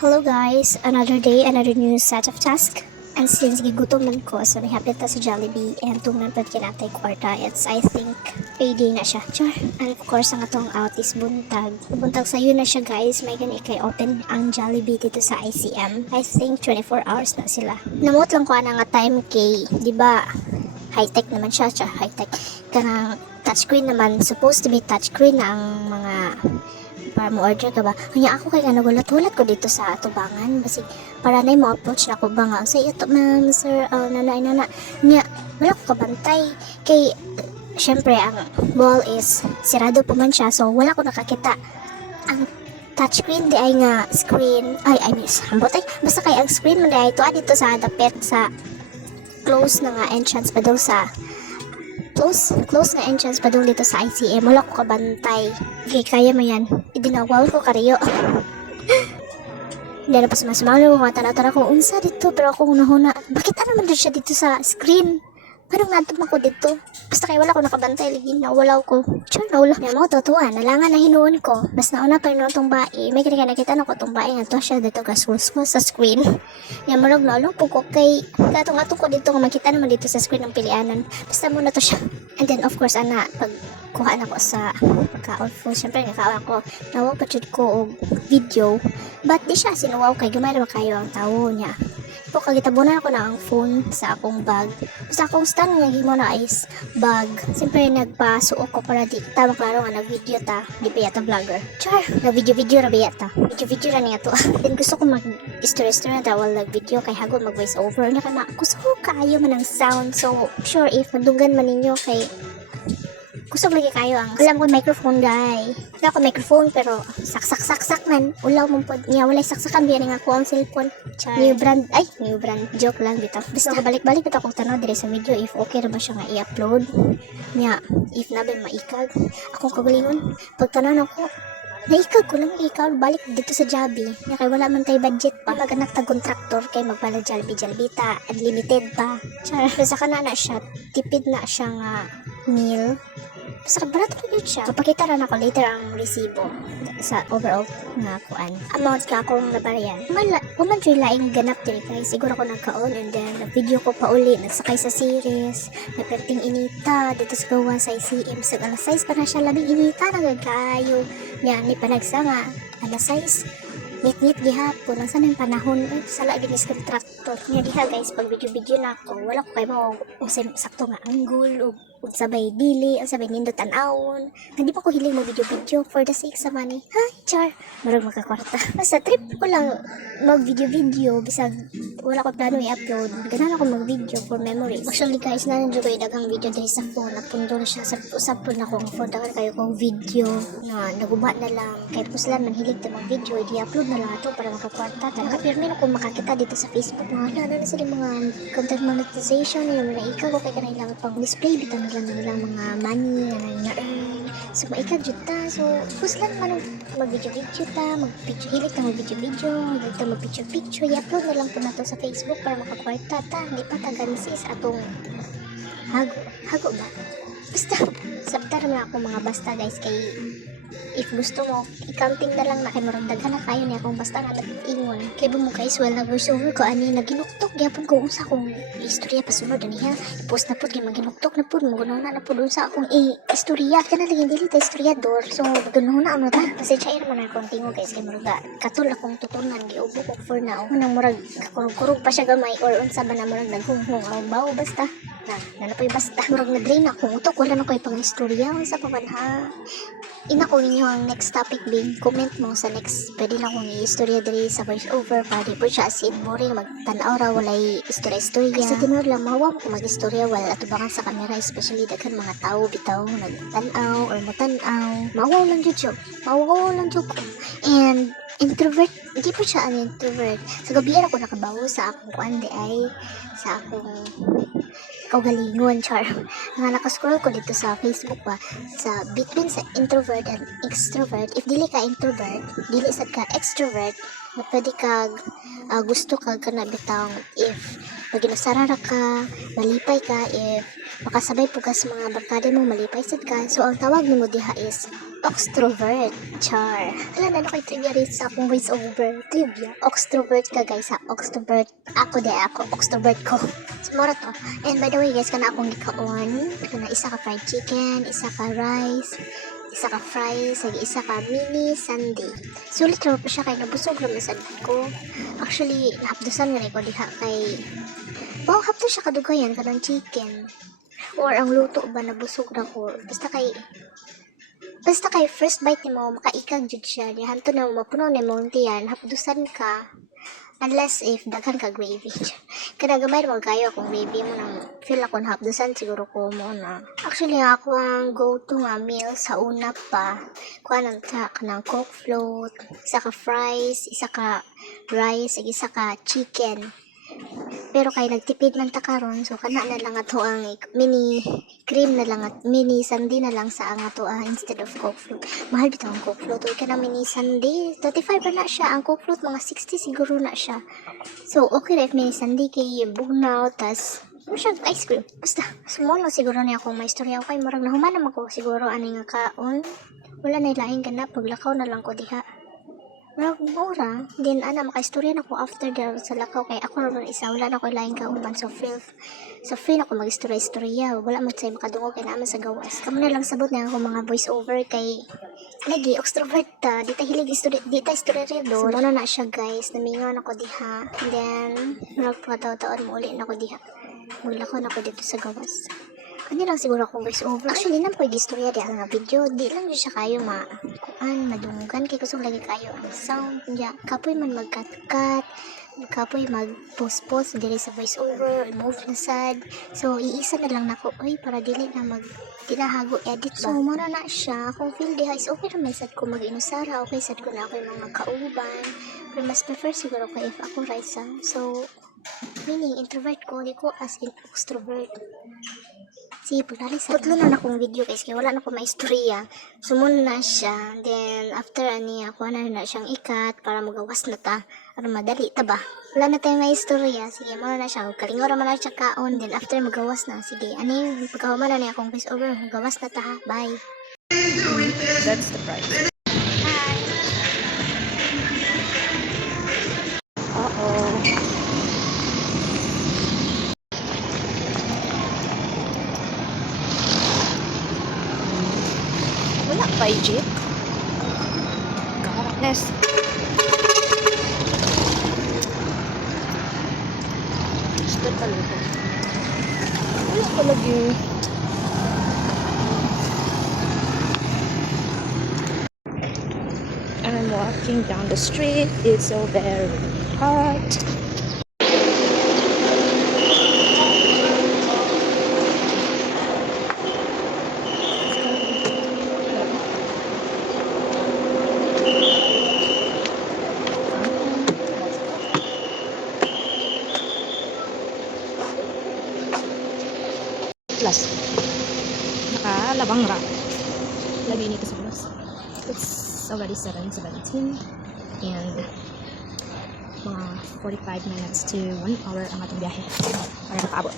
Hello guys, another day, another new set of tasks. And since gigutom man ko, so may hapit na sa Jollibee and tungnan pa kinatay kwarta, it's I think payday na siya. Char. And of course, ang atong out is buntag. Buntag sa yun na siya guys, may gani kay open ang Jollibee dito sa ICM. I think 24 hours na sila. Namot lang ko nga time kay, di ba? High-tech naman siya, high-tech. Kanang touchscreen naman, supposed to be touchscreen na ang mga para mo order ka ba? Kanya ako kay nagulat-ulat ko dito sa tubangan basig para na mo approach na ko ba nga say ito ma'am sir nanay nya wala ko kabantay kay syempre ang wall is sirado pa man siya so wala ko nakakita ang touchscreen di ay nga screen ay I miss hambot ay basta kay ang screen mo di ay to dito sa dapet sa close na nga entrance pa daw sa close na entrance pa doon dito sa ICM. Wala ko kabantay. Okay, kaya mo yan. Idinawal ko kariyo. Hindi na pa sumasumalo ko. Tanaw-tanaw ko, unsa dito. Pero ako unahuna. Bakit ano man siya dito sa screen? Parang natuma ko dito. Basta kaya wala ko nakabantay. Lagi nawala ko. Sure, nawala. Yan mo, totoo. Nalangan na hinuon ko. Mas nauna pa yun itong bae. May kaya nakita na ko itong bae. Nga to siya dito kasus ko sa screen. Yan marag na alam po ko kay katong-atong ko dito nga makita naman dito sa screen ng pilianan. Basta muna to siya. And then of course, pag kuha na ko sa pagka-out phone. Siyempre, nakawa ko. Nawaw pa ko og video. But di siya sinuwaw kay gamay naman kayo ang tao niya. Po kagitabunan ako na ang phone sa akong bag. Sa akong stand nga gimo na is bag. Siyempre nagpasuok ko para di tama klaro nga nag-video ta. Di pa yata vlogger. Char, nag-video ra ba yata? Video ra niya to. Then gusto ko mag-story na tawal nag-video kay hagon mag-voice over. Nya kana gusto ko kaayo man ang sound. So sure if madugan man ninyo kay gusto lagi kayo ang alam ko microphone guy. Wala ko microphone pero saksak man. Ulaw mo po niya walay saksakan biya nga ko ang cellphone. Char. New brand joke lang dito. Basta ko balik-balik ito kung tanaw dire sa video if okay ra ba siya nga i-upload. Nya if na ba maikag akong kagalingon pag tanaw ko naikag ko lang ikaw balik dito sa Jollibee. Nya kay wala man tay budget pa maganak tag kontraktor kay magpala Jollibee ta unlimited pa. Char. Basta kana na siya tipid na siya nga meal. Basta barato rin siya. Kapakita rin ako later ang resibo sa overall nga kuan. Amount ka akong nabayan. Kuman dyan laing ganap din kay siguro ko nagkaon and then video ko pa uli. Nagsakay sa series. Naperting inita dito sa gawa sa ICM. Sa alas 6 pa na siya labing inita. Nagagkayo. Yan, ni panagsama. Alas 6. Nit-nit gihapon ang sanang panahon sala ginis kontraktor niya diha guys pag video na ako wala ko kay mo usay sakto nga angle ug sabay dili ang sabay nindot tan-awon hindi pa ko hiling mo video for the sake sa money ha char marag makakwarta basta trip ko lang mag video bisag wala ko plano i-upload ganahan ako mag video for memories actually guys nandiyo ko daghang video diri sa phone napundo na siya sa usap po na kong phone dagan kayo kong video na naguba na lang kay tapos lang manhilig ta mag video i-upload na lang ito para makakwarta talaga pirmi na kung makakita dito sa Facebook mga na sila mga content monetization yung mga ikaw kay kanay lang pang display bitan na lang nilang mga money na earn so maikag jud ta so lang man mag-video ta hilig ta mag-video hilig ta mag-picture i-upload na lang po na to sa Facebook para makakwarta ta hindi pa tagansis atong hago ba basta sabtar na ako mga basta guys kay if gusto mo, i-counting na lang na kay maragdagan na kayo niya kung basta nga nag-ingon. Kaya ba mo guys, well, nag-voiceover ko, naginuktok, gyapon ko unsa akong istorya pasunod, niya, i-post na po, kaya maginuktok na po, magunaw na po doon sa akong istorya, kaya naligin dili ta istoryador, so magunaw na ano ta, kasi siya naman na kontingo guys, kaya maragda, katul akong tutunan, giubo ko for now, unang murag, kurug pa siya gamay, or unsa ba na murag naghunghong, baw basta, nanapoy basta, murag na-drain akong utok, wala na ko ipang istorya, unsa pa man ha, ina ko ninyo ang next topic being comment mo sa next pwede lang kong i-istorya diri sa voice over pwede po siya as in boring magtanaw ra walay istorya kasi tinur lang mawa mo mag-istorya wala atubangan sa camera especially daghan mga tao bitaw nagtanaw or motanaw mawaw lang jud ko and introvert hindi po siya ang introvert sa gabi ako nakabawo sa akong kuan ay sa akong kaugalingon char nga nakascroll ko dito sa Facebook pa sa between sa introvert and extrovert if dili ka introvert dili sad ka extrovert na pwede kag gusto kag kana bitang if maginasarara ka malipay ka if makasabay pugas mga barkada mo malipay sad ka so ang tawag nimo diha is Extrovert. Char. Alam na ko'y trivia rin sa akong voice over. Trivia. Extrovert ka guys ha. Extrovert. Ako de ako. Extrovert ko. Sumura to. And by the way guys, kana akong gikaon. Kana isa ka fried chicken, isa ka rice, isa ka fries, isa ka mini sundae. Sulit raw pa siya kay nabusog raw sa ko. Actually, nahapdusan nga ko diha kay wow, hapdo siya kadugayan kanang chicken. Or ang luto ba nabusog na ko. Basta kay first bite ni mo, makaikag jud siya. Di hanto na mapuno ni mo tiyan, hapdusan ka. Unless if daghan ka gravy. Kada gamay mo kayo kung gravy mo nang feel ako na hapdusan siguro ko mo na. Actually ako ang go-to nga meal sa una pa. Kuha ng ng coke float, isa ka fries, isa ka rice, isa ka chicken. Pero kay nagtipid man ta karon, so kana na lang ato ang mini cream na lang at mini sundae na lang sa ang ato instead of coke float. Mahal bitaw ang coke float. Uy ka na mini sundae, 35 pa na siya. Ang coke float mga 60 siguro na siya. So okay ra if mini sundae kay bunaw tas siya ice cream. Basta sumuno siguro niya akong may istorya kay murag nahuman naman ko siguro ani nga kaon. Wala na ilaing ganap paglakaw na lang ko diha. Mura. Then, makaistorya na ko after sa lakaw. Kaya ako naman isa, wala na ko laing kauban. So, free na ko mag-istorya-istorya. Wala mo sa'yo makadungo kaya naman sa gawas. Kamu na lang sabot na ako mga voice over kay lagi, extrovert ta. Di ta hilig istorya rin do. So, na siya guys. Namingaw na ko diha. Then, magpataw-taon mo ulit na ko diha. Maglakaw na ko dito sa gawas. Ano lang siguro akong voice over. Actually, nang pwede istorya di ang video. Di lang siya kayo madunggan. Kaya kusong lagi kayo ang sound. Diya, kapoy man mag-cut-cut. Kapoy mag-post-post. Dili sa voice over. Move na sad. So, iisa na lang nako. Uy, para dili na tinahago edit ba? So, muna na siya. Kung feel diha is okay naman sad ko mag-inusara. Okay sad ko na ako yung mga kauban. Pero mas prefer siguro ko if ako Raisa. So, meaning introvert ko. Di ko as in extrovert. Si putlo na akong video guys kaya wala na ko maistorya. Sumun na siya. Then after ako na siyang ikat para magawas na ta. Para madali ta ba? Wala na tayong maistorya. Sige, muna na siya. Kalingora man na siya kaon. Then after magawas na. Sige, pagkahuman na niya akong voice over. Magawas na ta ha. Bye. That's the price. Hi. Uh-oh. Wala pa jeep. Goodness. Gusto talaga. Wala pa lagi. I'm walking down the street. It's so very hot. Plus, nakalabang ra. Lagi nito sa plus. It's already 7:17 and mga 45 minutes to 1 hour ang atong biyahe para nakaabot.